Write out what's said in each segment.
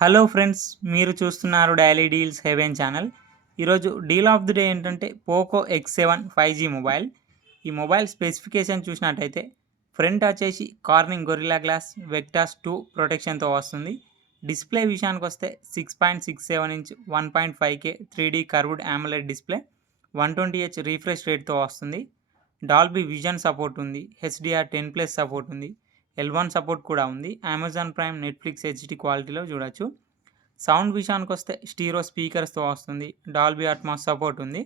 Hello friends, మీరు చూస్తున్నారు daily deals heaven channel. ఈరోజు డీల్ ఆఫ్ ది డే ఏంటంటే పోకో X7 5G మొబైల్. ఈ మొబైల్ స్పెసిఫికేషన్ చూసినట్టయితే ఫ్రంట్ వచ్చేసి కార్నింగ్ గొరిల్లా గ్లాస్ వెక్టాస్ 2 ప్రొటెక్షన్తో వస్తుంది. డిస్ప్లే విషయానికి వస్తే 6.67 inch 1.5K 3D curved AMOLED display 120Hz refresh రేట్తో వస్తుంది. డాల్బీ విజన్ సపోర్ట్ ఉంది, HDR10+ సపోర్ట్ ఉంది, L1 సపోర్ట్ కూడా ఉంది. అమెజాన్ ప్రైమ్, నెట్ఫ్లిక్స్ హెచ్డి క్వాలిటీలో చూడొచ్చు. సౌండ్ విషయానికి వస్తే స్టీరో స్పీకర్స్తో వస్తుంది. డాల్బీ అట్మాస్ సపోర్ట్ ఉంది.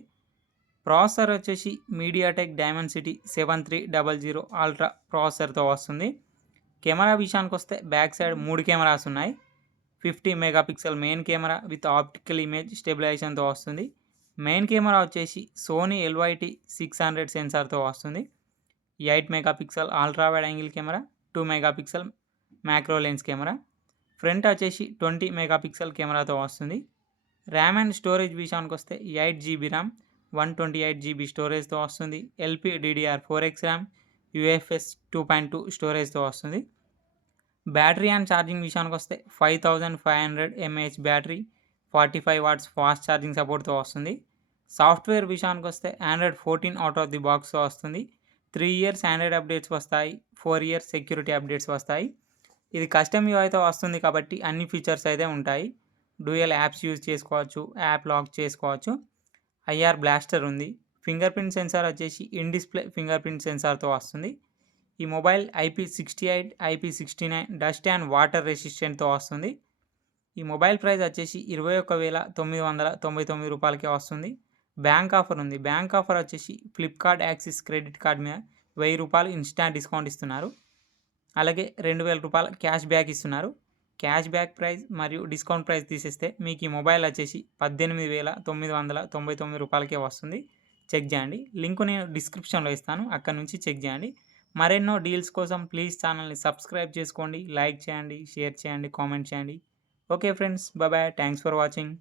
ప్రాసెసర్ వచ్చేసి మీడియాటెక్ డైమెన్సిటీ 7300 అల్ట్రా ప్రాసెసర్తో వస్తుంది. కెమెరా విషయానికి వస్తే బ్యాక్ సైడ్ 3 కెమెరాస్ ఉన్నాయి. 50 megapixel main camera with optical image స్టెబిలైజేషన్తో వస్తుంది. మెయిన్ కెమెరా వచ్చేసి సోనీ LYT 600 సెన్సార్తో వస్తుంది. 8 megapixel ultra wide angle camera, 2 megapixel macro lens camera. Front వచ్చేసి 20 మెగాపిక్సెల్ కెమెరాతో వస్తుంది. ర్యామ్ అండ్ స్టోరేజ్ విషయానికి వస్తే 8GB ర్యామ్, 128GB స్టోరేజ్తో వస్తుంది. LPDDR4X ర్యామ్, UFS 2.2 స్టోరేజ్తో వస్తుంది. బ్యాటరీ అండ్ ఛార్జింగ్ విషయానికి వస్తే 5500 mAh battery, 45 watts fast charging సపోర్ట్తో వస్తుంది. సాఫ్ట్వేర్ విషయానికి వస్తే ఆండ్రాయిడ్ 14 అవుట్ ఆఫ్ ది బాక్స్తో వస్తుంది. 3 ఇయర్స్ ఆండ్రాయిడ్ అప్డేట్స్ వస్తాయి, 4 ఇయర్స్ సెక్యూరిటీ అప్డేట్స్ వస్తాయి. ఇది కస్టమ్ యూఐతో వస్తుంది కాబట్టి అన్ని ఫీచర్స్ అయితే ఉంటాయి. డ్యూయల్ యాప్స్ యూజ్ చేసుకోవచ్చు, యాప్ లాక్ చేసుకోవచ్చు. IR బ్లాస్టర్ ఉంది. ఫింగర్ ప్రింట్ సెన్సార్ వచ్చేసి ఇన్ డిస్ప్లే ఫింగర్ ప్రింట్ సెన్సార్తో వస్తుంది. ఈ mobile IP68, IP69 dust and water రెసిస్టెంట్తో వస్తుంది. ఈ మొబైల్ ప్రైస్ వచ్చేసి 21,999 రూపాయలకే వస్తుంది. బ్యాంక్ ఆఫర్ ఉంది. బ్యాంక్ ఆఫర్ వచ్చేసి ఫ్లిప్కార్ట్ యాక్సిస్ క్రెడిట్ కార్డ్ మీద 1000 రూపాయలు ఇన్స్టాంట్ డిస్కౌంట్ ఇస్తున్నారు. అలాగే 2000 రూపాయల క్యాష్ బ్యాక్ ఇస్తున్నారు. క్యాష్ బ్యాక్ ప్రైస్ మరియు డిస్కౌంట్ ప్రైస్ తీసేస్తే మీకు ఈ మొబైల్ వచ్చేసి 18,999 రూపాయలకే వస్తుంది. చెక్ చేయండి. లింక్ నేను డిస్క్రిప్షన్లో ఇస్తాను, అక్కడ నుంచి చెక్ చేయండి. మరెన్నో డీల్స్ కోసం ప్లీజ్ ఛానల్ని సబ్స్క్రైబ్ చేసుకోండి, లైక్ చేయండి, షేర్ చేయండి, కామెంట్ చేయండి. Okay friends, bye. Thanks for watching.